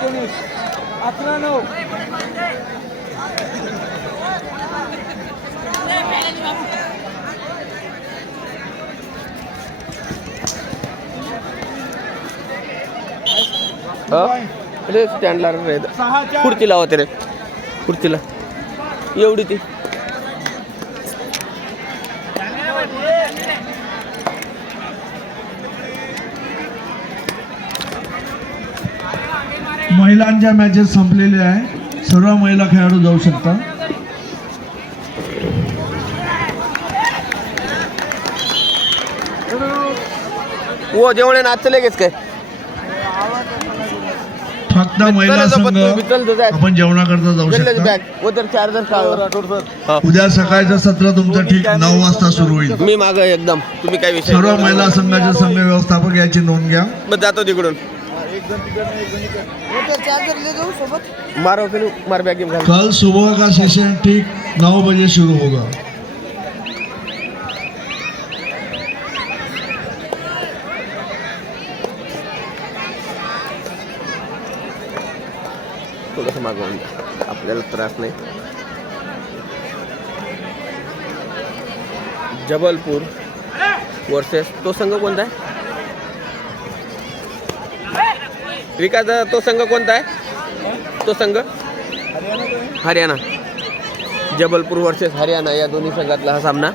एकोणीस अकरा नऊ अरे स्टँडला रे सहा चार खुर्चीला होते रे खुर्चीला एवढी ती महिलांच्या मॅचेस संपलेल्या आहे. सर्व महिला खेळाडू जाऊ शकतात. ओ जेवणे नाचले लगेच काय? फक्त महिला संघ. आपण जेवणाकरता जाऊ शकता. का उद्या सकाळचं सत्र तुमचं ठीक नऊ वाजता सुरू होईल. मी माग एकदम. तुम्ही काय विषय सर्व महिला संघाचे संघ व्यवस्थापक याची नोंद घ्या. मग जातो तिकडून. मारो फिर मार बॅग कल सुबह का सेशन ठीक नौ बजे शुरू होगा। थोडंसं मागवून द्या आपल्याला त्रास नाही। जबलपूर वर्सेस तो संघ कोणता आहे? विकास तो संघ कोणता आहे? तो संघ? हरियाणा. जबलपूर वर्सेस हरियाणा या दोन्ही संघातला हा सामना.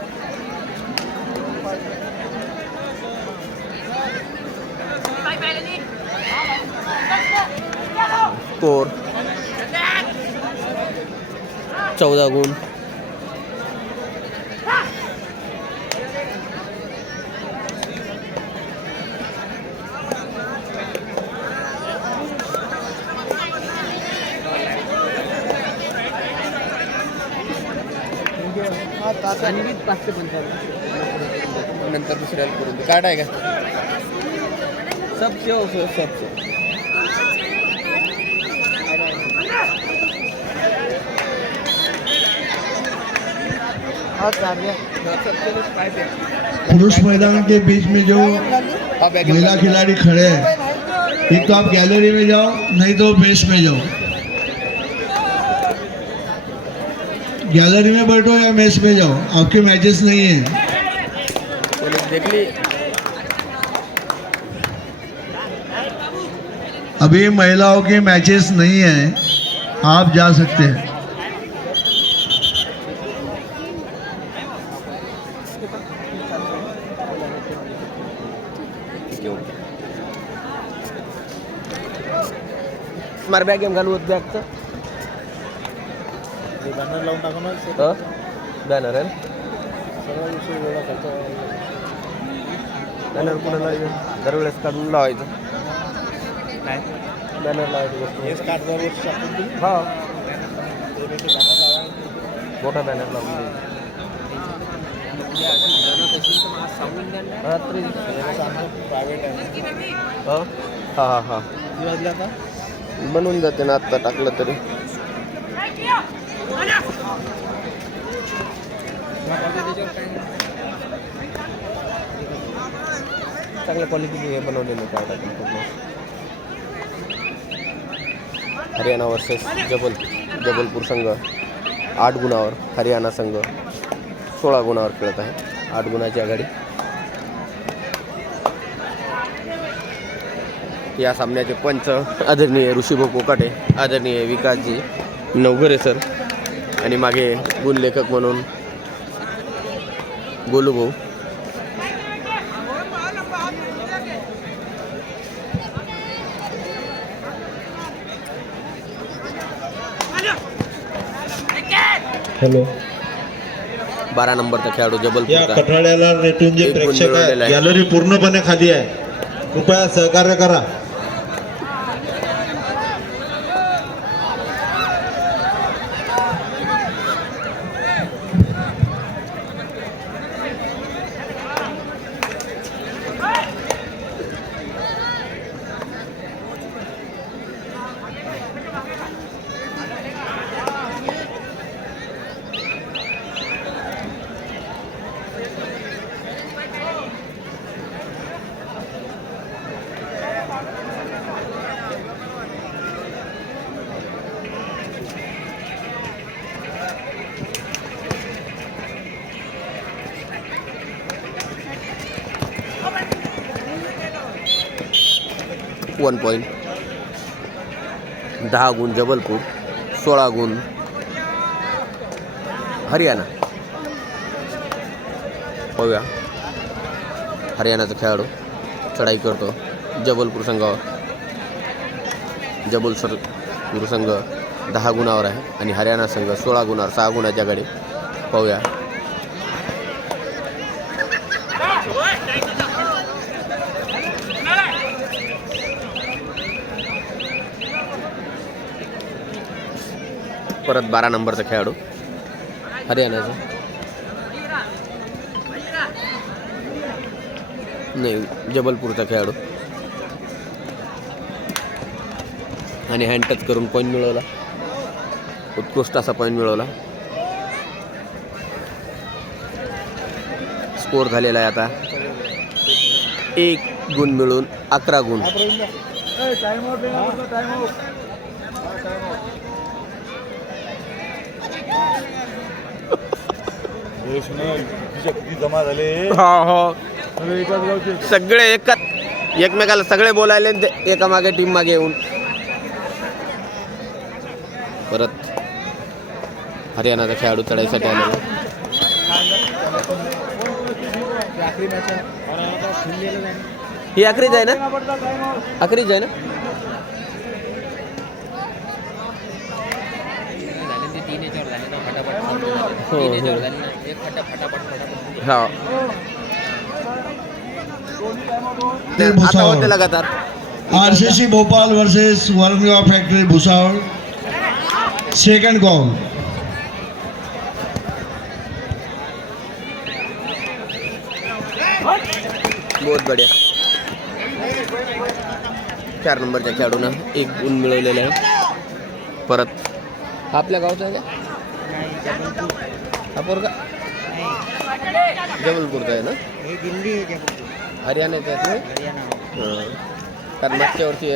स्कोर. चौदा गुण. नंतर दुसऱ्याला करून दे. कार्ड आहे का? सबसे हो सर सबसे पुरुष मैदान के बीच में जो महिला खिलाड़ी खड़े हैं एक तो आप गैलरी में जाओ नहीं तो बेस में जाओ। गैलरी में बैठो या मेस में जाओ, आपके मैचेस नहीं है। अभी महिलाओं के मैचेस नहीं है, आप जा सकते हैं। मार बॅग घालू बॅनर लावून टाकू ना. बॅनर आहे सर्व विषय वेगळा करतो. बॅनर कुठं लावायचं? दरवेळेस काढून लावायचं. काय? बॅनर लावायचं कार्ड दरवर्षी हा. मोठा बॅनर लावून द्यायचा. रात्री प्रायव्हेट आहे. हा? हा हा हा. बनवून जाते ना आत्ता टाकलं तरी. चांगल्या क्वालिटीचे हे बनवलेले कार्ड पूर्ण. हरियाणा वर्सेस जबल जबलपूर संघ. आठ गुणावर हरियाणा संघ सोळा गुणावर खेळत आहे. आठ गुणाची आघाडी. या सामन्याचे पंच आदरणीय ऋषीभाऊ कोकाटे आदरणीय विकासजी नवघरे सर आणि मागे गुण लेखक म्हणून गोलूभाऊ हॅलो. बारा नंबरचा खेळाडू या रेटून जे प्रेक्षक आहे. गॅलरी पूर्णपणे खाली आहे. कृपया सहकार्य करा. वन पॉईंट दहा गुण जबलपूर सोळा गुण हरियाणा. पाहूया. हरियाणाचा खेळाडू चढाई करतो. जबलपूर संघावर. जबलपूर संघ दहा गुणावर आहे आणि हरियाणा संघ सोळा गुणावर सहा गुणाच्या गाडी पाहूया. परत बारा नंबरचा खेळाडू. हरियाणाचा. नाही जबलपूरचा खेळाडू. आणि हँड टच करून पॉईंट मिळवला. उत्कृष्ट असा पॉईंट मिळवला. स्कोर झालेला आहे आता. एक गुण मिळून अकरा गुण. शक्ती जमा झाले. हा हो. सगळे एका एकमेकाला सगळे बोलायले आणि ते एका मागे टीम मागे येऊन. परत हरियाणाचा खेळाडू चढाईसाठी आलेला. शिंदेला जाईल ही अकरीच आहे ना? अकरीच आहे ना? हो, हो. हा. आता भुसावळ. होते लगातार. आरसीसी भोपाल वर्सेस वरंगवा फैक्ट्री भुसावल सेकंड कॉल बहुत बढिया. चार नंबरच्या खेळाडूनं एक गुण मिळवलेलं आहे. परत. आपल्या गावचा आहे का? जबलपूरचा आहे ना? हे दिल्ली हरियाणाचा आहे ना? हरियाणा हां. कारण मागच्या वर्षी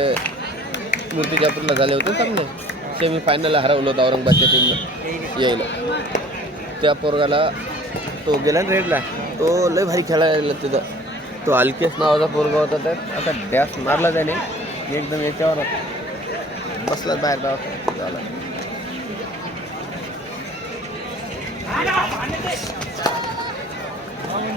मूर्तिजापूरला झाले होते सामने सेमी फायनलला हरवलं होतं औरंगाबादच्या टीमनं यायला. त्या पोरगाला तो गेला ना रेडला तो लय भारी खेळायला तिथं. तो अल्केश नावाचा पोरगा होता त्यात. असा डॅश मारला त्याने. एकदम याच्यावर. बसला बाहेर गावात झाला.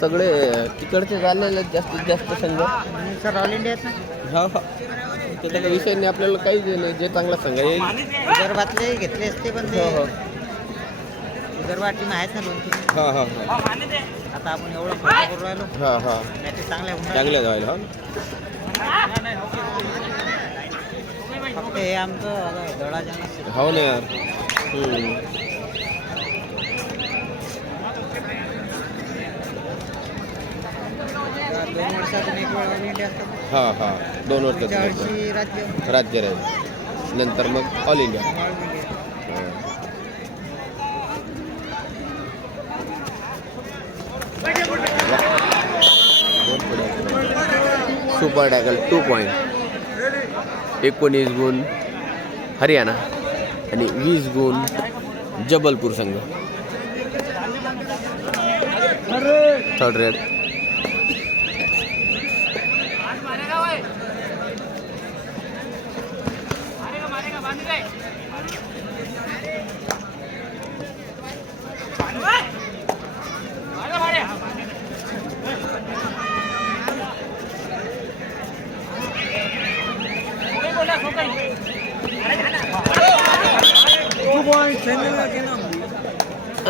सगळे तिकडचे झालेले जास्तीत जास्त संघ. सर ऑल इंडियात हा हा. त्याचा काही विषय नाही आपल्याला काहीच नाही जे चांगला संघ येईल विदर्भातले घेतले असते पण हो हो. विदर्भात टीम आहेत ना दोन तीन. हा हा हा. आता आपण एवढं खर्च करू राहिलो. हा हा. मॅचेस चांगल्या होऊन राहिल्या. जाईल हा फक्त हे आमचं आता दडा जाणार हो ना यार. हम्म. दोन वर्षातून एक वेळ ऑल इंडिया असतात हा हा. दोन पुढच्या वर्षात वर्षी राज्य. राज्य राहील. नंतर मग all India all India super tackle two point एकोणीस गुण हरियाणा आणि वीस गुण जबलपूर संघ. Third raid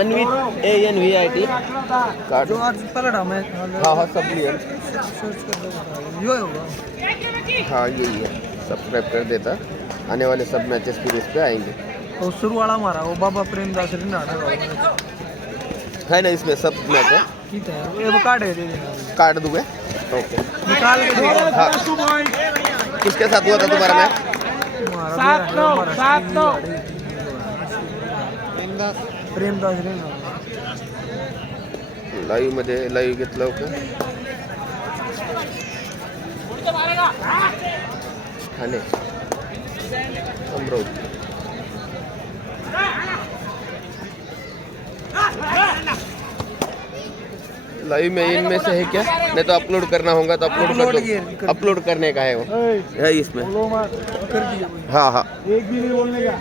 Anvit A N V I T card आज पलट हमें हाँ हाँ सब लिए हाँ। यही है सब्सक्राइब कर देता। आने वाले सब मैचेस फिर इस पे आएँगे। सुर वाला मारा वो बाबा प्रेमदास है ना इसमें सब मैच है? ये वो कार्ड है दे देना। काट दूँगे ओके निकाल के हाँ। किसके साथ हुआ था तुम्हारा मैच सात नौ सात नौ प्रेमदास रे लाईव्ह मध्ये लाईव्ह घेतलं होतं. ठाणे. अमरावती. लाइव में इनमें से है क्या? नहीं तो अपलोड करना होगा तो अपलोड कर दो. अपलोड करने का है वो. है इसमें. हाँ हाँ. एक भी नहीं बोलने का.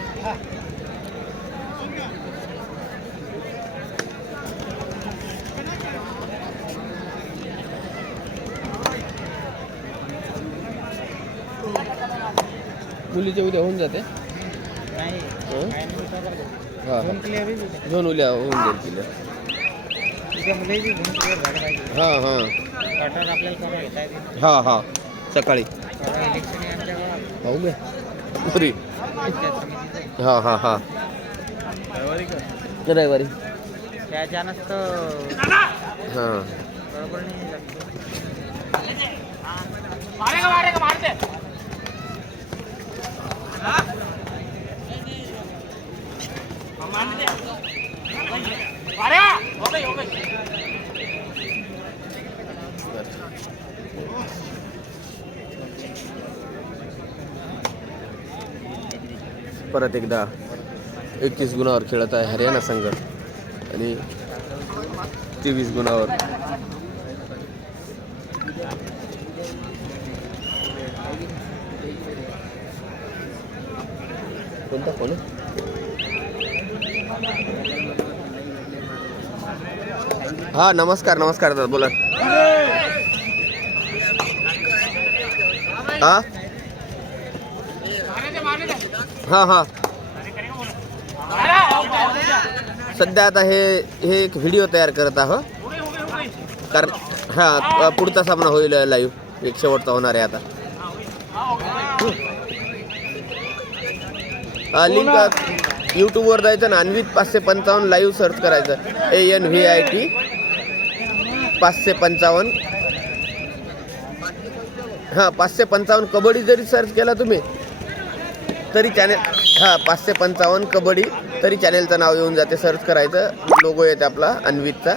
मुलीच्या उद्या होऊन जाते. हं? हा. दोन उद्या होऊन जाईल तिला. हां हां. हां हां. सकाळी. पाहू गे फ्री हां हां हां. रविवारी. हां. परत एकदा एकवीस गुणावर खेळत आहे हरियाणा संघ आणि तेवीस गुणावर कोणता फोन हा नमस्कार नमस्कार दादा बोला. हा? हा हां. सध्या आता हे हे एक व्हिडिओ तयार करत आहो कारण हा पुढचा सामना होईल लाईव्ह एक शेवटचा होणार आहे आता. लिंक यूट्यूबवर जायचं ना अन्वित पाचशे पंचावन्न लाईव्ह सर्च करायचं. A N V I T पाचशे पंचावन्न. हां पाचशे पंचावन्न कबड्डी जरी सर्च केला तुम्ही तरी चॅनेल हां पाचशे पंचावन्न कबड्डी तरी चॅनेलचं नाव येऊन जाते. सर्च करायचं. लोगो येते आपला अन्वितचा.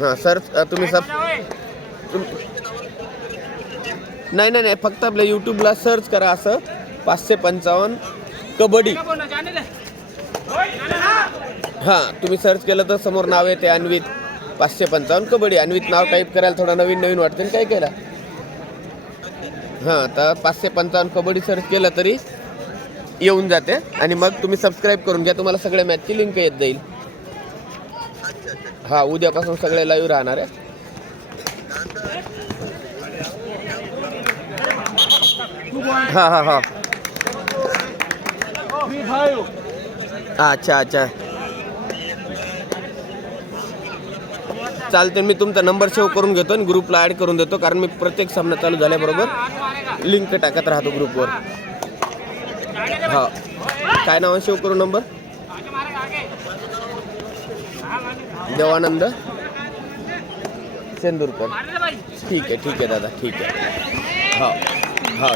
हां सर्च तुम्ही सब तुम नाही नाही नाही. फक्त आपल्या यूट्यूबला सर्च करा असं. पाचशे पंचावन्न. कबड्डी. हां तुम्ही सर्च केलं तर समोर नाव येते अन्वित. पाचशे पंचावन्न कबड्डी. अन्वित नाव टाईप करायला थोडा नवीन नवीन वाटते. काय केला? हां तर पाचशे पंचावन्न कबड्डी सर्च केलं तरी येऊन जाते. आणि मग तुम्ही सबस्क्राईब करून घ्या. तुम्हाला सगळ्या मॅचची लिंक येत जाईल. हां उद्यापासून सगळे लाईव्ह राहणार आहे. हां हां हां. अच्छा अच्छा. चालते मी तुमचा नंबर सेव्ह करून घेतो आणि ग्रुपला ॲड करून देतो कारण मी प्रत्येक सामना चालू झाल्याबरोबर लिंक टाकत राहतो ग्रुपवर हा. काय नाव सेव्ह करू नंबर देवानंद. सेंदूरकर. ठीक आहे ठीक आहे दादा ठीक आहे. हा हा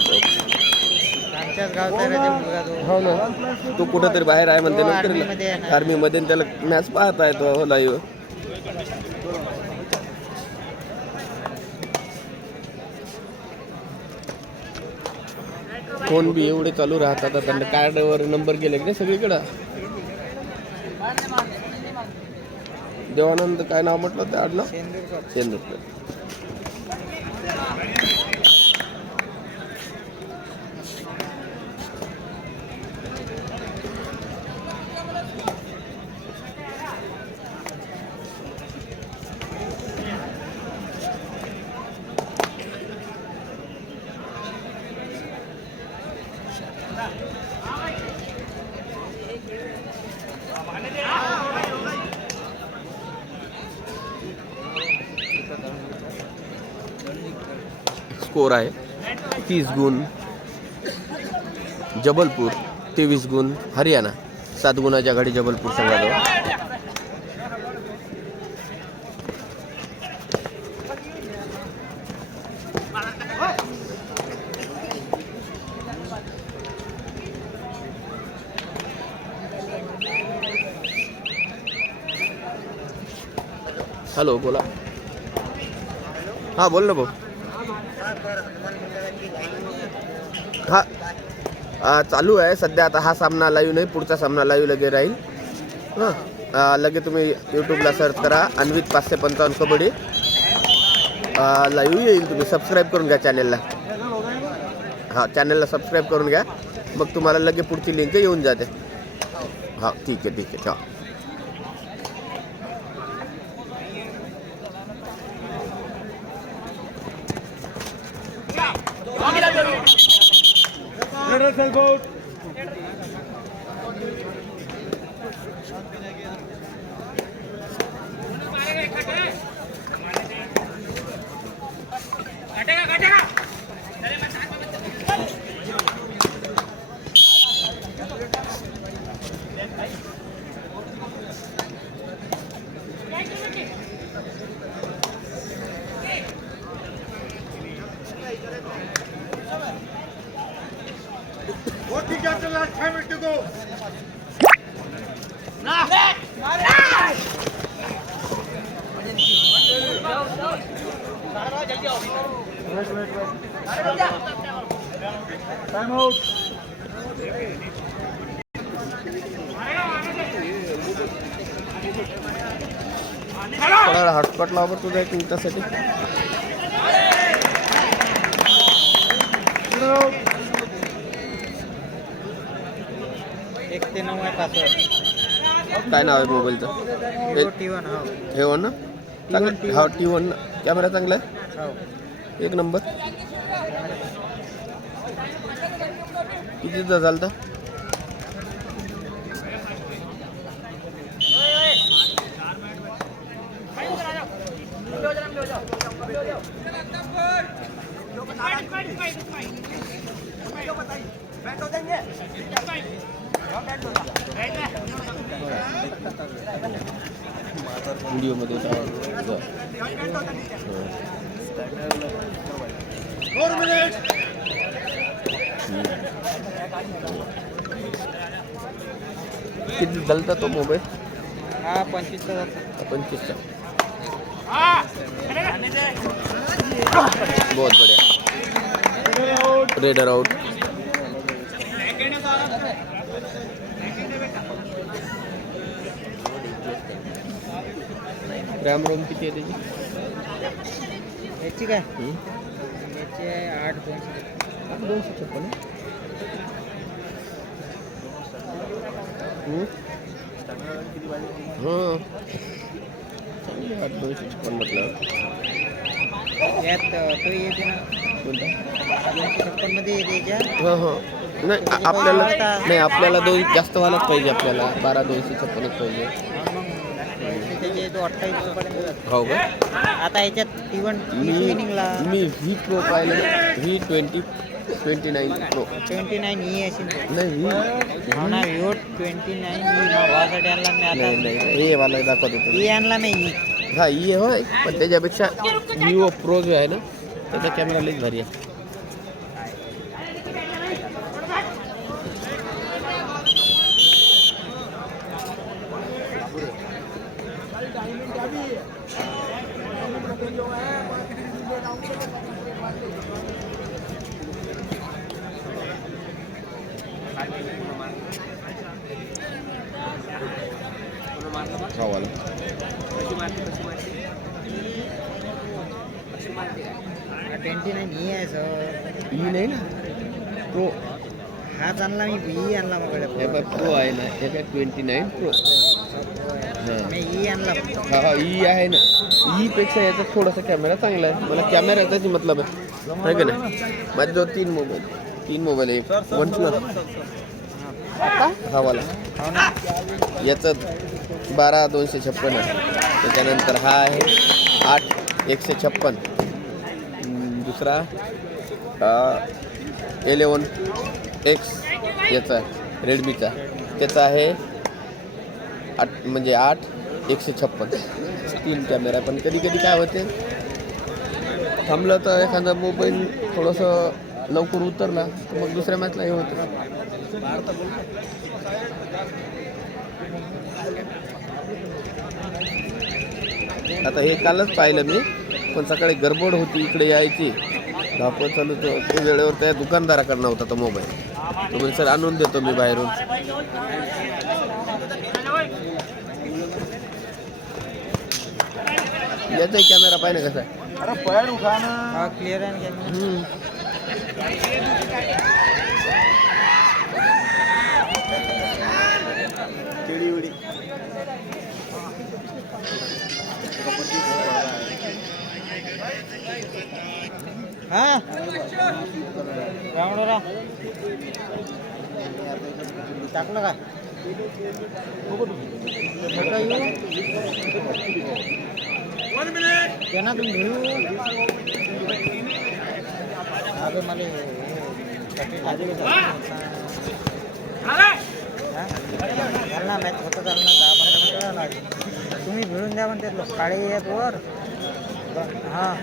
आमच्याच गावचा राजा मुलगा तो. हो ना. तू कुठंतरी बाहेर आहे म्हणते तो नंतर आर्मीमध्ये आहे ना. आर्मीमध्ये आणि त्याला मॅच पाहता येतो हो लाईव्ह फोन बी एवढे चालू राहतात आता त्यांना कार्डवर नंबर गेले की नाही सगळीकडं. देवानंद काय नाव म्हटलं ते आडनाव? सेंदूरकर स्कोअर आहे. तीस गुण. जबलपूर तेवीस गुण. हरियाणा सात गुणाच्या आघाडी जबलपूर संघाजवळ. हॅलो बोला. हां बोल ना भाऊ हा आ, चालू आहे. सध्या आता हा सामना लाईव्ह नाही पुढचा सामना लाईव्ह लगे राहील. हां? लगे तुम्ही यूट्यूबला सर्च करा. अन्वित पाचशे पंचावन्न कबड्डी. लाईव्ह येईल तुम्ही. सबस्क्राईब करून घ्या चॅनेलला हां चॅनेलला सबस्क्राईब करून घ्या. मग तुम्हाला लगे पुढची लिंक येऊन जाते. हां ठीक आहे ठीक आहे. हां yourself out. कोणाला हॉटस्पॉट लावा तुझा एक मिनिटासाठी एक ते नऊ आहे पासवर्ड. काय नाव आहे मोबाईलचं? हो. हे वन ना? चांगलं हा टी वन कॅमेरा चांगला आहे? हो. एक नंबर। कितीचा चालतं व्हिडिओमध्ये किती चालता तो मोबाईल? हा पंचवीसचा पंचवीसचा बहुत बढ़िया. रेडर आउट रॅम रोम किती आहे त्याची? काय हम्म? याची आहे आठ दोनशे दोनशे छप्पन। हम्म? हाँ। चांगली आठ दोनशे छप्पन म्हटलं यात तो येते ना कोणता दोनशे छप्पन मध्ये येते हो हो। नाही आपल्याला नाही आपल्याला दोन जास्त व्हायलाच पाहिजे आपल्याला. बारा दोनशे छप्पनच पाहिजे. हा, मग पैसे त्याचे तो अठ्ठावीस पर्यंत जातो. हो का? आता याच्यात मी निघला मी व्ही प्रो पाहिलं. V twenty twenty nine pro twenty nine E तो. नाही व्ही हो ना ट्वेंटी नाईन ई भावासाठी आणला मी नाही आता नाही. हे वाला दाखवत होतो. ई आणला मी. ई हा ई होय. पण त्याच्यापेक्षा विवो प्रो जो आहे ना त्याचा कॅमेरा लईच भारी आहे हा वाला ट्वेंटी नाईन ई आहे सर ई नाही ना प्रो हाच हे मग काय प्रो आहे ना हे काय ट्वेंटी नाईन प्रो हां. ई आणला हा हा ई आहे ना. ई पेक्षा याचा थोडासा कॅमेरा चांगला आहे. मला कॅमेऱ्याचाच मतलब आहे. है का नाही? माझ्याजवळ तीन मोबाईल तीन मोबाईल आहे. एक वन प्लस हा वाला. याचं बारा दोनशे छप्पन आहे. त्याच्यानंतर हा आहे आठ एकशे छप्पन. दुसरा एलेवन एक्स याचा रेडमीचा त्याचा आहे आठ म्हणजे आठ एकशे छप्पन. तीन कॅमेरा पण कधी कधी काय होते थांबलं तर एखादा मोबाईल थोडंसं लवकर उतरला तर मग दुसऱ्या मॅचला हे होतं. आता हे कालच पाहिलं मी पण सकाळी गडबड होती इकडे यायची. धावपळ चालू होतं. ते वेळेवर त्या दुकानदाराकडे नव्हता तो मोबाईल तो सर आणून देतो मी बाहेरून. याचा कॅमेरा पाहिजे कसा आहे हा क्लिअर आहे हा राऊंडला टाकलं का येऊ त्यांना तुम्ही घेऊ अरे मला झालं ना मॅच होतं चाललं ना दहा पंधरा मिनिटं तुम्ही भिडून द्या म्हणते लोक काळे आहेत वर हां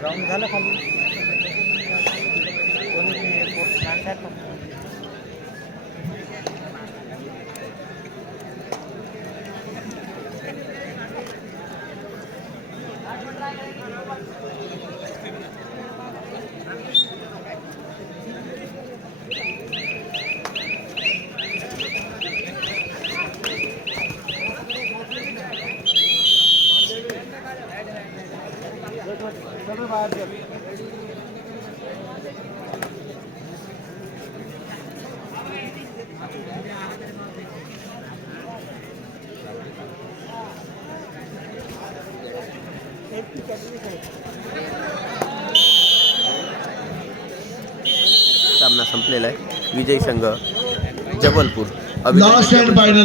ग्राउंड झालं खाली. कोणी नाही, पोट माणसं आहेत फक्त. सामना संपलेला आहे विजय संघ जबलपूर. Last final